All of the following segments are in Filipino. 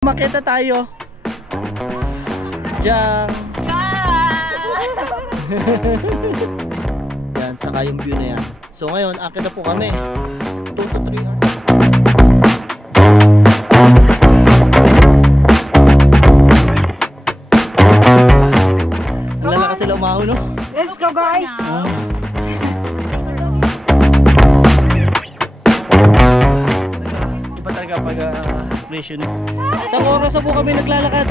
Makita tayo diyan. Yan, saka yung view na yan. So ngayon, akit na po kami 2 to 3 hours. Lalakas sila umaho, no? Let's go, guys! Iba talaga pag presyo, no? Isang oras na po kami naglalakad.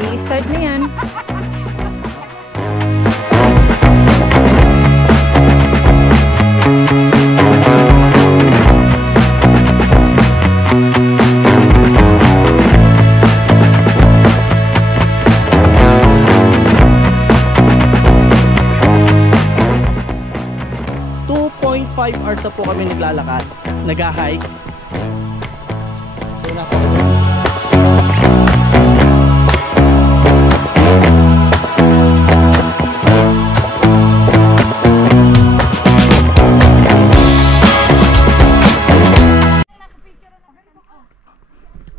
I-start na yan. Hours na po kami naglalakad, nag-hike.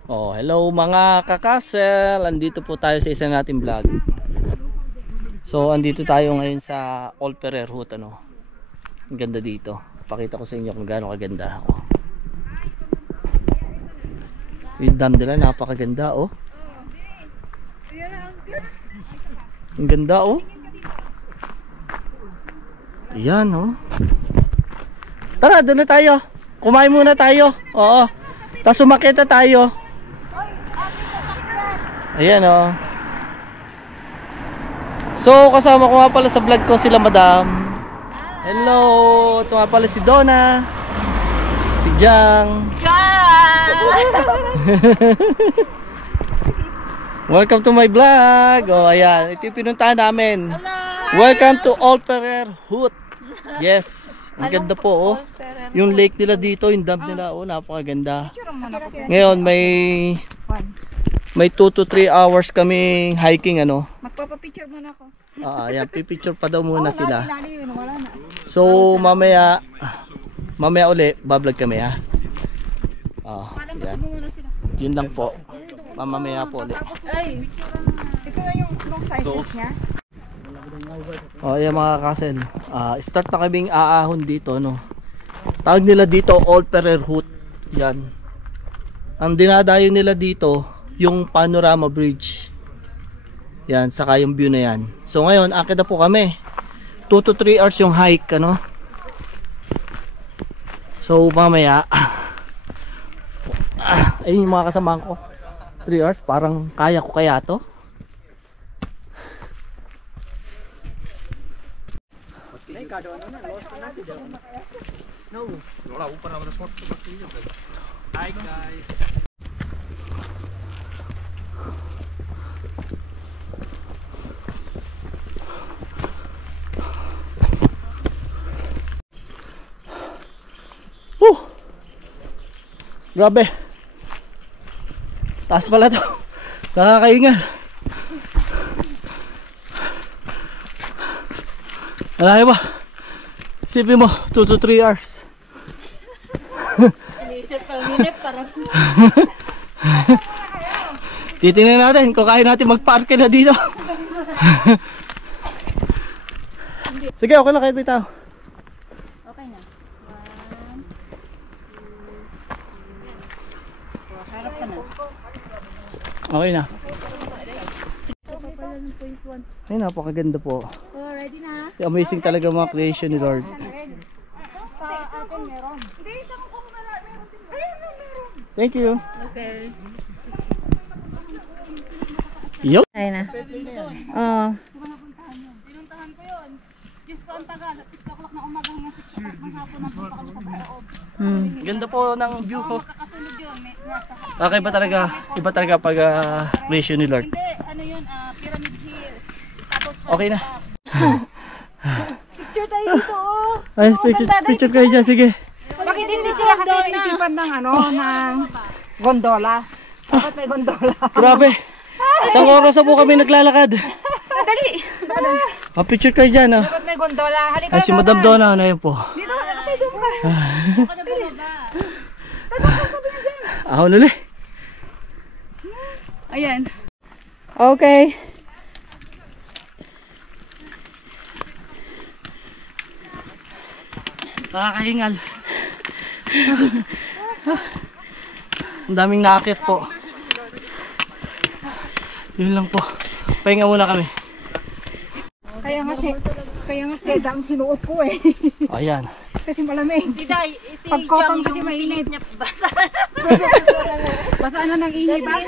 So, hello mga kakasel, andito po tayo sa isa nating vlog. So andito tayo ngayon sa Old Ferrer Route, ano. Ang ganda dito. Pakita ko sa inyo kung gaano kaganda. Oh. Yung dam nila napakaganda, oh. Ang ganda, oh. Ayan, oh. Tara, doon na tayo. Kumain muna tayo. Oo. Tapos umakita tayo. Ayan, oh. So kasama ko nga pala sa vlog ko sila madam. Hello, ito nga pala si Donna, si Jang. Welcome to my vlog. Oh, ayan, ito yung pinuntahan namin. Welcome to Old Ferrer Route. Yes, ang ganda po, oh. Yung lake nila dito, yung dam nila, oh, napakaganda. Ngayon may 2 to 3 hours kami hiking, ano. Magpapapicture muna ako. Ayan, pipicture pa daw muna sila. So mamaya uli bablog kami, ha. Yan. Yun lang po. Mamaya po uli. Ito na yung sizes niya. Ayan mga kasel, start na kaming aahon dito, no. Tawag nila dito Old Ferrer Route. Yan. Ang dinadayo nila dito yung Panorama Bridge. Yan, saka yung view na yan. So ngayon, akit na po kami 2 to 3 hours yung hike, ano. So mamaya ayun yung mga kasama ko. 3 hours, parang kaya ko kaya to. Hi guys. Grabe. Taas pala to. Nakakaingal. Alay ba? Isipin mo, 2 to 3 hours. Inisip pa minute parang. Titingnan natin kung kaya natin magparke na dito. Sige, okay na, kahit bitaw. Okay na. 1, 2, harap ka na. Okay na. Ay, napakaganda po. Oh, ready na? Amazing talaga mga creation ni Lord. Sa atin meron. Hindi, isa ko kung meron. Meron. Thank you. Okay. Yo. Ay na. Oh. Pinuntahan ko yun. Diyos ko ang tagal. 6 o'clock na umaga hanggang 6 o'clock ng hapon. Nagpunta kami sa Paraob. Ganda po ng view ko. Makakasunod yun. Nasa Okay ba talaga? Iba talaga pag creation ni Lord. Hindi, ano yun, Pyramid Hill. Tapos Okay na. Picture tayo dito, oh. Ay, picture kayo dyan, sige. Bakit hindi sila kasi naisipan ng ano, ng gondola? Dapat may gondola. Grabe. Isang oras na po kami naglalakad. dali. Picture kayo dyan, oh. Dapat may gondola. Halika Ay, si Madam Donna, ano yun po? Dito, doon ka. Ahon ulit. Ayan. Okay. Nakakahingal. Ang daming nakakit po. Yun lang po. Pahinga muna kami. Kaya nga seda ang sinuot ko eh. Ayan. Kasi malamig. Si Day, si Pagkotong Jam kasi yung mainit. singit niya basa. Basa na ng ihi ba?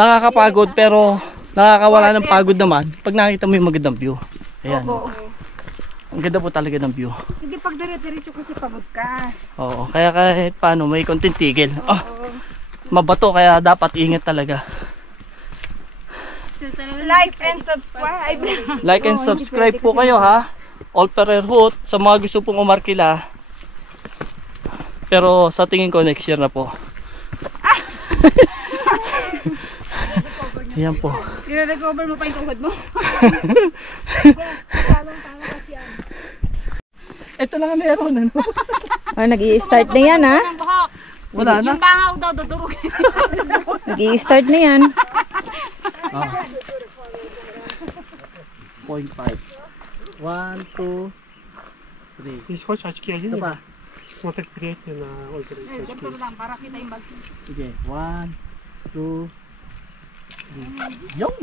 Nakakapagod pero nakakawala ng pagod naman pag nakita mo yung magandang view. Ayan. Ang ganda po talaga ng view. Hindi pag dire-diretso kasi pagod ka. Oo. Kaya kahit paano may konting tigil. Oh, mabato kaya dapat ingat talaga. Like and subscribe. Like and subscribe po kayo ha. All Ferrer Hoot sa mga gusto pong umarkila. Pero sa tingin ko next year na po. Ayan po. I-recover mo pa yung tuhod mo. Ito lang ang meron. Ano? Nag-i-start na yan ha. Wala na. Yung bangaw daw dudurugin. Nag-i-start na yan. Ah. 0.5. 1, 2, 3. Если хочешь очки Ito одень, pa. смотреть приятнее на озеро, если очки Ganito есть. lang para kita yung bag. Sige. 1, 2, 3. Yung!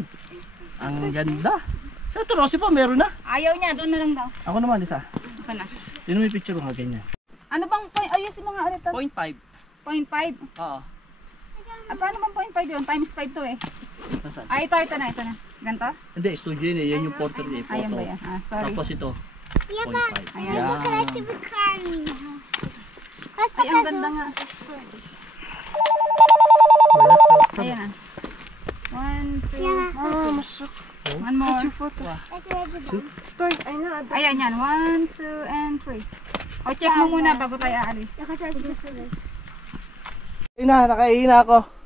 Ang ganda. Sa ito, Rosie pa, meron na. Ayaw niya, doon na lang daw. Ako naman, isa. Ito na. Yun may picture ko ganyan. Ano bang point? Ayos yung mga ulit. 0.5. 0.5. Oo. Paano bang 0.5 yun? Times 5 to eh. Nasaan? Ito na. Ganito? Hindi, studio yun eh. Yan yung portrait eh. Ayan Photo. ba yan? Ah, sorry. Tapos ito. 0.5. Ayan. Yan. Ay, ang ganda nga. Ayan na. 1, 2, one more. Ayan yan. 1, 2, and 3. O, check mo muna bago tayo aalis. Nakahina ako.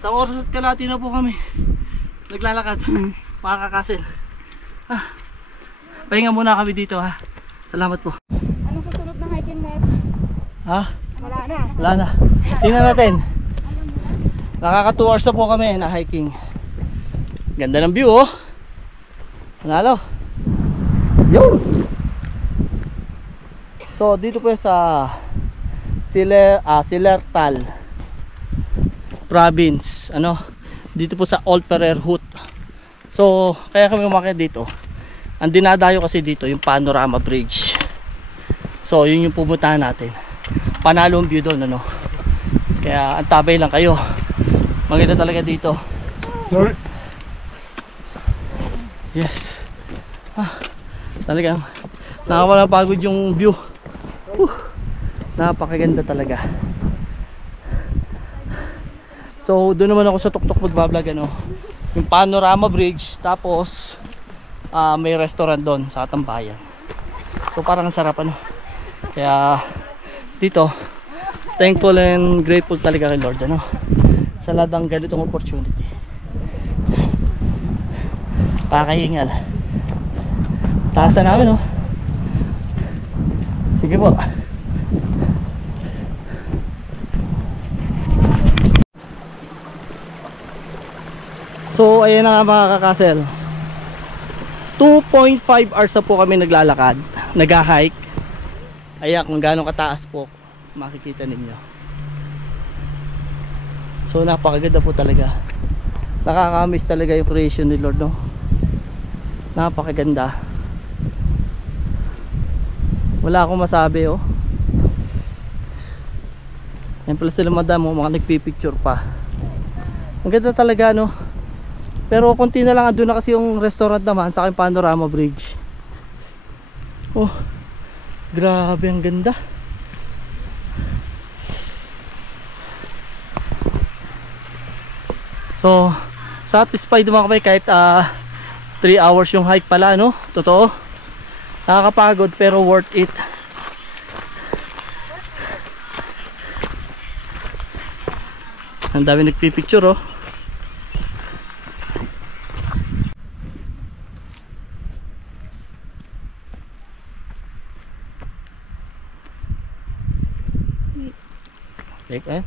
Sa oras at kalahati na po kami naglalakad. Mga kakasil. Pahinga muna kami dito ha. Salamat po. Anong susunod na hiking net? Ha? Wala na. Wala na. Tingnan natin. Nakaka 2 hours na po kami na hiking. Ganda ng view oh. Panalo. Yun. So dito po sa Silertal Province. Dito po sa All Ferrer Hoot. So kaya kami umakyat dito. Ang dinadayo kasi dito yung Panorama Bridge. So yun yung pupuntahan natin. Panalo ang view doon Kaya antabay lang kayo. Maganda talaga dito. Sorry. Yes. Talagang nakawala pagod yung view. Napakaganda talaga. So doon naman ako sa tuktok magbablog yung Panorama Bridge. Tapos may restaurant doon sa Tambayan. So parang ang sarap Kaya dito thankful and grateful talaga kay Lord sa lahat ng ganitong opportunity. Pakahingal. Taas na namin Sige po. So ayan na nga mga kakasel. 2.5 hours na po kami naglalakad, nag-hike. Ayan kung gaano kataas po makikita ninyo. So napakaganda po talaga. Nakakamiss talaga yung creation ni Lord Napakaganda. Wala akong masabi Yan pala sila madam mga nagpipicture pa. Ang ganda talaga Pero konti na lang, andun na kasi yung restaurant naman sa aking Panorama Bridge. Grabe, ang ganda. So, satisfied naman kami kahit 3 hours yung hike pala, no? Totoo. Nakakapagod pero worth it. Ang dami nagpipicture, oh.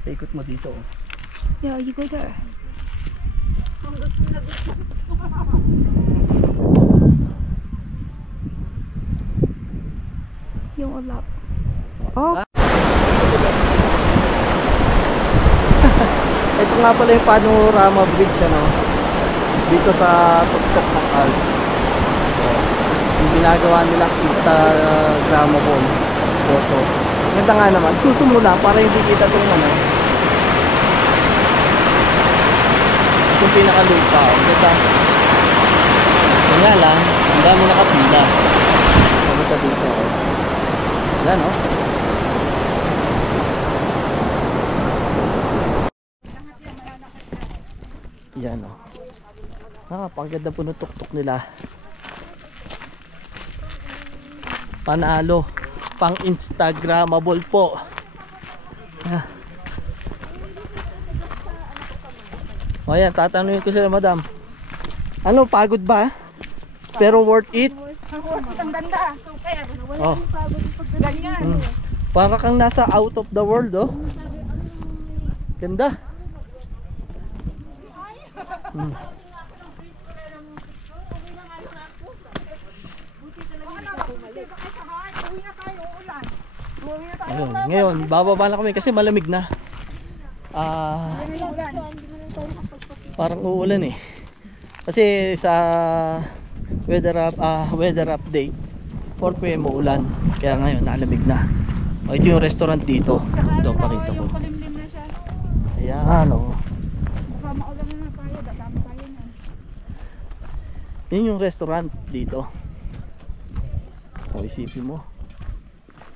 Ikot mo dito, oh. Yeah, you go there. Yung ulap. Oh, Ito nga pala yung Panorama Bridge, ano, dito sa tuktok ng Alps. So, yung ginagawa nilang Instagramable photo. Ganda nga naman, susumula para hindi kita itong ano, yung pinakalupa. Ganda. So nga lang, ang dami nakapila. Sabi dito, oh. Yan, oh. Yan, oh. Paganda po ng tuktok nila. Panalo. Pang Instagramable po. O yan, tatanungin ko sila, madam. Ano, pagod ba? Pero worth it? Ang ganda. Super. Oh. Ganyan. Para kang nasa out of the world, oh. Ganda. Ayun, ngayon, bababa na kami kasi malamig na. Parang uulan eh. Kasi sa weather update 4 PM uulan. Kaya ngayon nalamig na. O, ito yung restaurant dito. Ito, pakita ko. Palimlim na siya. Ayan, o. Baka maulan na tayo. Dadama tayo na. Yun yung restaurant dito. O, isipin mo,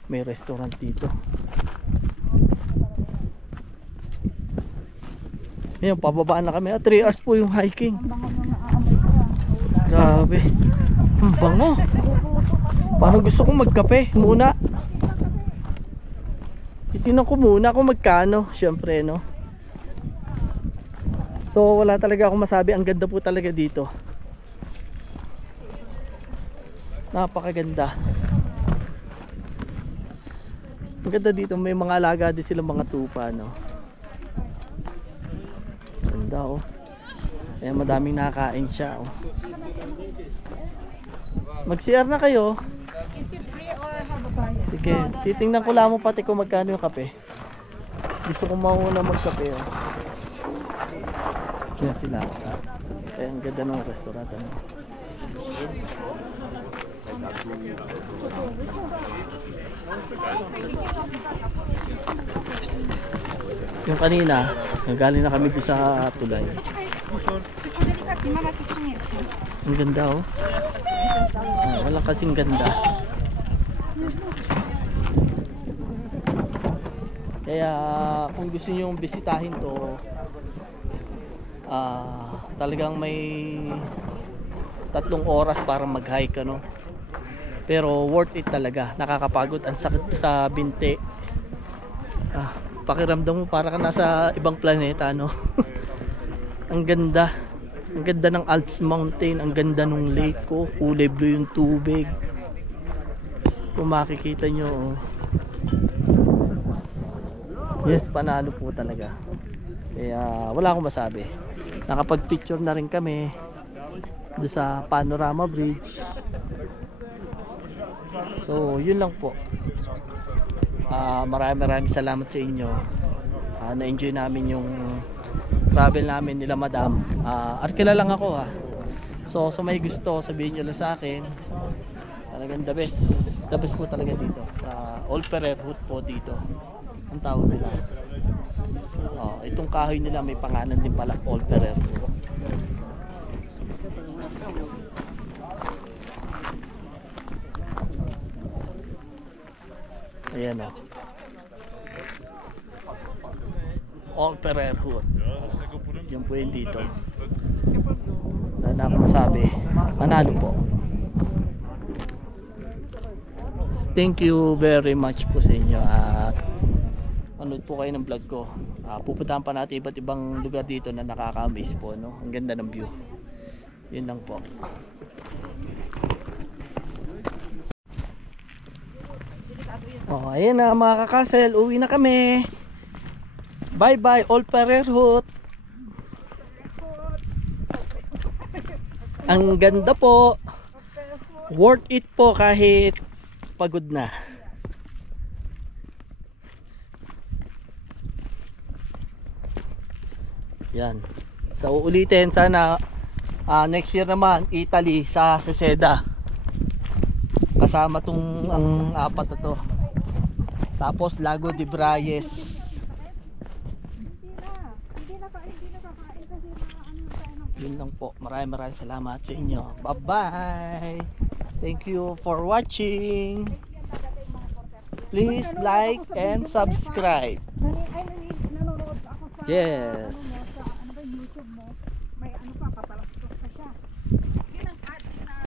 may restaurant dito. Ngayon, pababaan na kami. 3 hours po yung hiking. Grabe. Ang bango. Parang gusto kong magkape muna. Titinan ko muna kung magkano. Siyempre, no. So, wala talaga akong masabi. Ang ganda po talaga dito. Napakaganda. Ang ganda dito. May mga alaga din silang mga tupa, no. Ganda, oh. Kaya madaming nakakain siya, oh. Mag-CR na kayo. Is it free or have a price? Sige, titingnan ko lang mo pati kung magkano yung kape. Gusto ko mauna magkape, oh. Yan sila. Kaya ang ganda ng restaurant, ano. Yung kanina, galing na kami sa tulay. Ang ganda, oh. Wala kasing ganda. Kaya kung gusto niyo bisitahin to, talagang may 3 oras para mag-hike, ano. Pero worth it talaga. Nakakapagod, ang sakit sa binti. Pakiramdam mo para ka nasa ibang planeta, no. Ang ganda. Ang ganda ng Alps Mountain, ang ganda ng lake ko, kulay blue yung tubig. Kung makikita nyo, oh. Yes, panalo po talaga. Kaya wala akong masabi. Nakapag-picture na rin kami doon sa Panorama Bridge. So, yun lang po. Maraming salamat sa inyo. Na-enjoy namin yung travel namin nila madam. Arkila lang ako, ha. So sa may gusto, sabihin nyo lang sa akin. Talagang the best. The best po talaga dito. Sa Old Ferrer Hood po dito. Ang tawag nila. Itong kahoy nila may pangalan din pala, Old Ferrer. Ayan o. All Ferrer Hood. Yan po yun dito. Wala na akong masabi. Manalo po. Thank you very much po sa inyo at manood po kayo ng vlog ko. Pupuntahan pa natin iba't ibang lugar dito na nakaka-amaze po, no? Ang ganda ng view. Yun lang po. Oh, ayun na mga kakasel, uwi na kami. Bye bye All Ferrer Hood. Ang ganda po. Worth it po kahit pagod na. Yan. So uulitin sana next year naman Italy sa Seseda. Kasama tong ang apat na to. Tapos Lago de Brayes. Yun lang po. Maraming salamat sa inyo. Bye bye. Thank you for watching. Please like and subscribe. Yes.